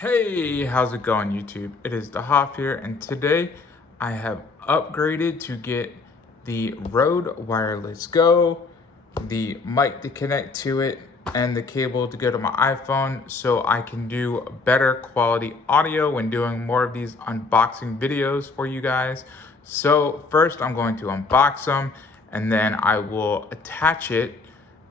Hey, how's it going, YouTube? It is the Hoff here, and today I have upgraded to get the Rode Wireless Go, the mic to connect to it, and the cable to go to my iPhone so I can do better quality audio when doing more of these unboxing videos for you guys. So first I'm going to unbox them, and then I will attach it,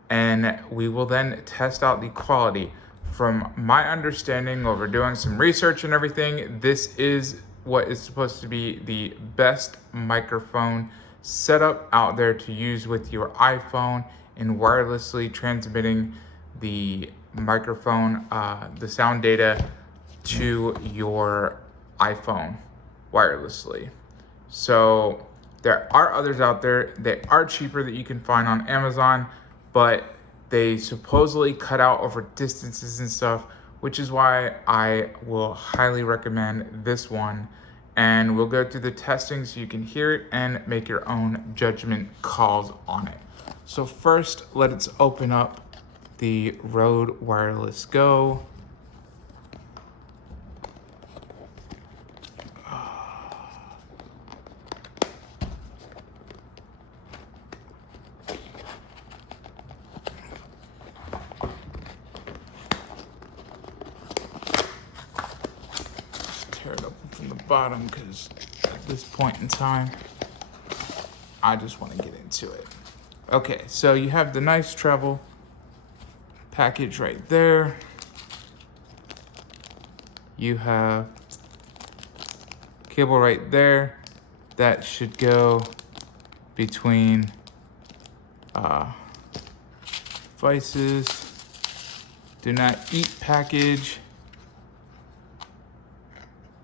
and we will then test out the quality. From my understanding over doing some research and everything, this is what is supposed to be the best microphone setup out there to use with your iPhone and wirelessly transmitting the microphone, the sound data to your iPhone wirelessly. So there are others out there. They are cheaper that you can find on Amazon, but they supposedly cut out over distances and stuff, which is why I will highly recommend this one. And we'll go through the testing so you can hear it and make your own judgment calls on it. So first, let's open up the Rode Wireless Go. Tear it open from the bottom because at this point in time, I just want to get into it. Okay, so you have the nice travel package right there. You have cable right there that should go between devices. Do not eat package.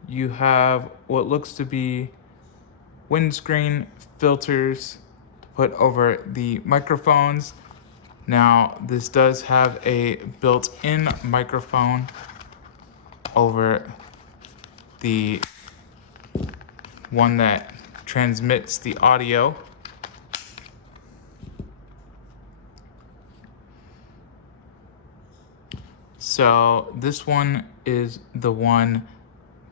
You have what looks to be windscreen filters put over the microphones. Now, this does have a built-in microphone over the one that transmits the audio. So this one is the one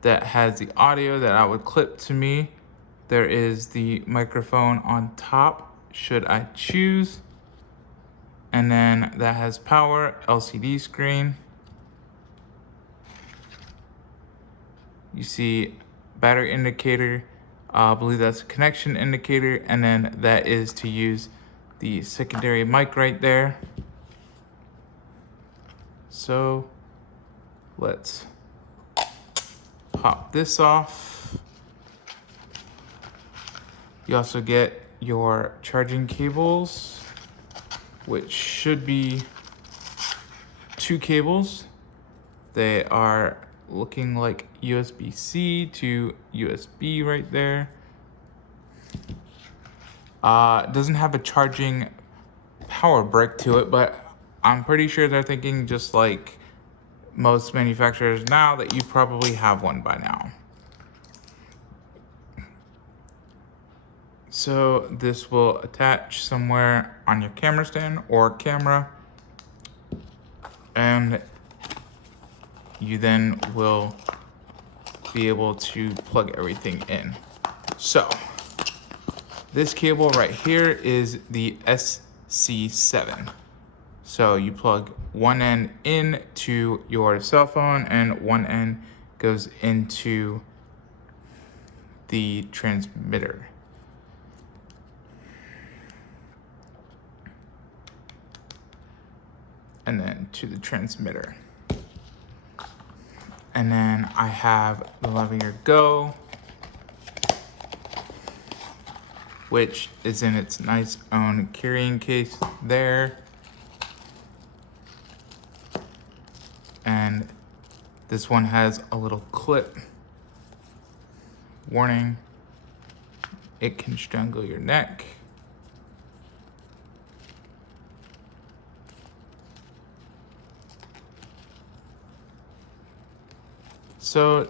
that has the audio that I would clip to me. There is the microphone on top, should I choose. And then that has power, LCD screen. You see battery indicator, I believe that's a connection indicator, and then that is to use the secondary mic right there. So let's pop this off. You also get your charging cables, which should be 2 cables. They are looking like USB-C to USB right there. It doesn't have a charging power brick to it, but I'm pretty sure they're thinking just like most manufacturers now that you probably have one by now. So this will attach somewhere on your camera stand or camera, and you then will be able to plug everything in. So this cable right here is the SC7. So you plug one end into your cell phone and one end goes into the transmitter. And then to the transmitter. And then I have the Lavalier Go, which is in its nice own carrying case there. And this one has a little clip. Warning, it can strangle your neck. So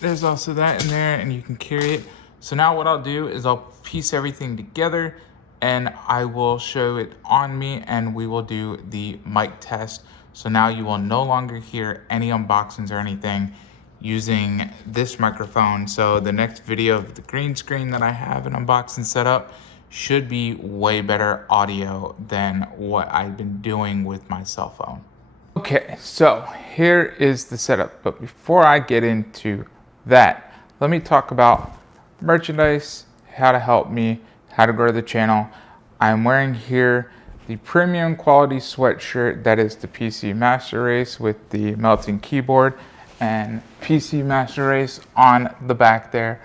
there's also that in there, and you can carry it. So now what I'll do is I'll piece everything together and I will show it on me, and we will do the mic test So now you will no longer hear any unboxings or anything using this microphone. So the next video of the green screen that I have an unboxing set up should be way better audio than what I've been doing with my cell phone. Okay, so here is the setup, but before I get into that, let me talk about merchandise, how to help me, how to grow the channel. I'm wearing here the premium quality sweatshirt that is the PC Master Race with the melting keyboard and PC Master Race on the back there.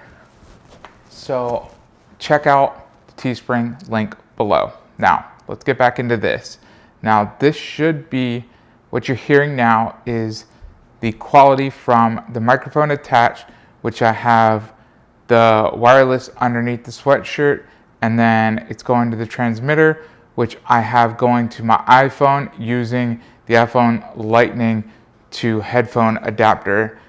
So check out the Teespring link below. Now, let's get back into this. Now, this should be, what you're hearing now is the quality from the microphone attached, which I have the wireless underneath the sweatshirt, and then it's going to the transmitter, which I have going to my iPhone using the iPhone Lightning to headphone adapter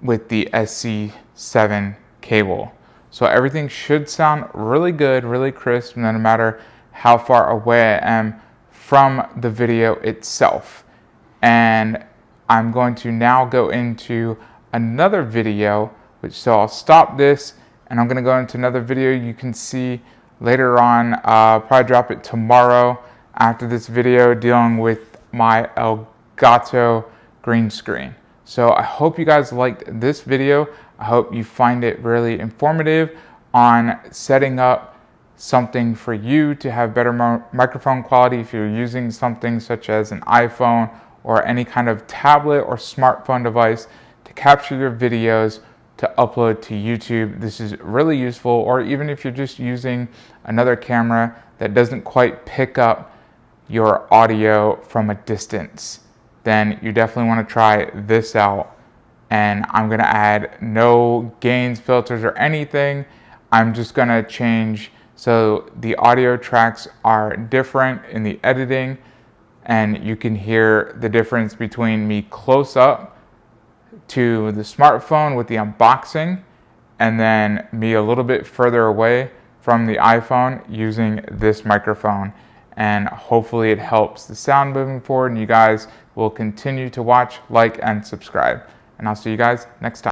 with the SC7 cable. So everything should sound really good, really crisp, no matter how far away I am from the video itself. And I'm going to now go into another video, so I'll stop this and I'm going to go into another video you can see later on. Probably drop it tomorrow after this video, dealing with my Elgato green screen. So I hope you guys liked this video. I hope you find it really informative on setting up something for you to have better microphone quality if you're using something such as an iPhone or any kind of tablet or smartphone device to capture your videos to upload to YouTube. This is really useful. Or even if you're just using another camera that doesn't quite pick up your audio from a distance, then you definitely want to try this out. And I'm going to add no gains, filters, or anything. I'm just going to change so the audio tracks are different in the editing, and you can hear the difference between me close up to the smartphone with the unboxing and then me a little bit further away from the iPhone using this microphone. And hopefully it helps the sound moving forward, and you guys will continue to watch, like, and subscribe. And I'll see you guys next time.